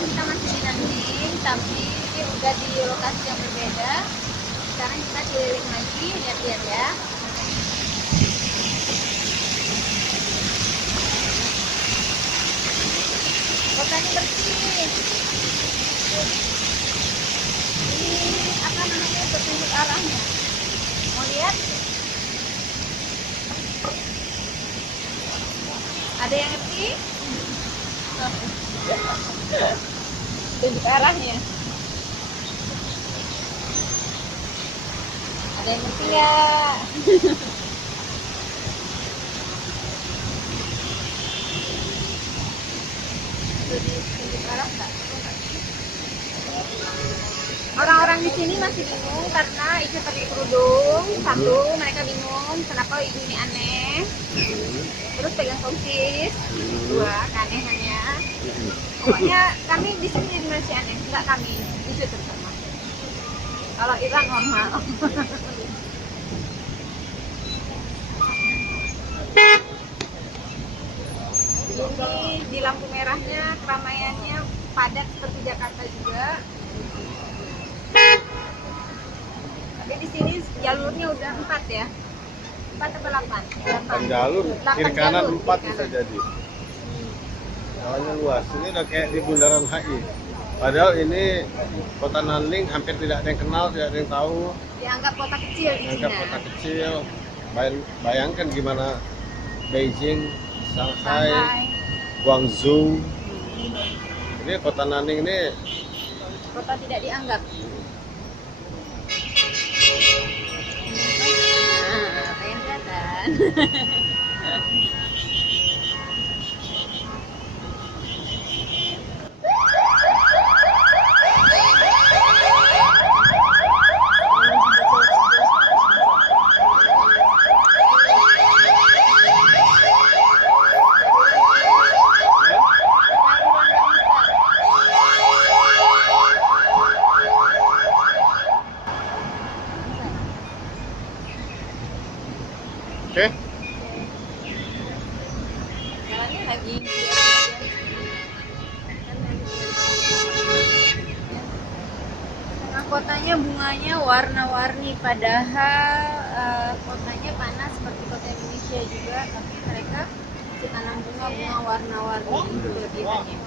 sekarang kita masih di Nanjing, tapi ini udah di lokasi yang berbeda. Sekarang kita keliling lagi, lihat-lihat ya. Kotanya bersih. Ini apa namanya, petunjuk arahnya. Mau lihat? Ada yang ngerti? Tunjuk arahnya. Ada yang ngerti nggak? Tunjuk arah nggak? Orang-orang di sini masih bingung karena Ica pakai kerudung. Satu, mereka bingung kenapa ibu ini aneh. Terus pegang tongsis. Dua, keanehannya. Pokoknya kami di sini jadi masih aneh. Enggak kami, itu terutama. Kalau Iran normal. Ini di lampu merahnya keramaiannya padat seperti Jakarta juga. Tapi di sini jalurnya udah 4 ya. 4 atau 8? 8 jalur, kiri kanan 4 bisa jadi. Jalannya luas. Ini udah kayak di Bundaran HI. Padahal ini kota Nanling hampir tidak ada yang kenal, tidak ada yang tahu. Dianggap kota kecil di Dianggap Cina. kota kecil. Bayangkan gimana Beijing, Shanghai, Guangzhou. Ini kota Nanling ini Kota tidak dianggap. Nah, pengen kelihatan. oke. Jalannya lagi. Tengah kotanya bunganya warna-warni, padahal kotanya panas seperti kota Indonesia juga, tapi mereka tanam bunga-bunga warna-warni itu kelebihannya.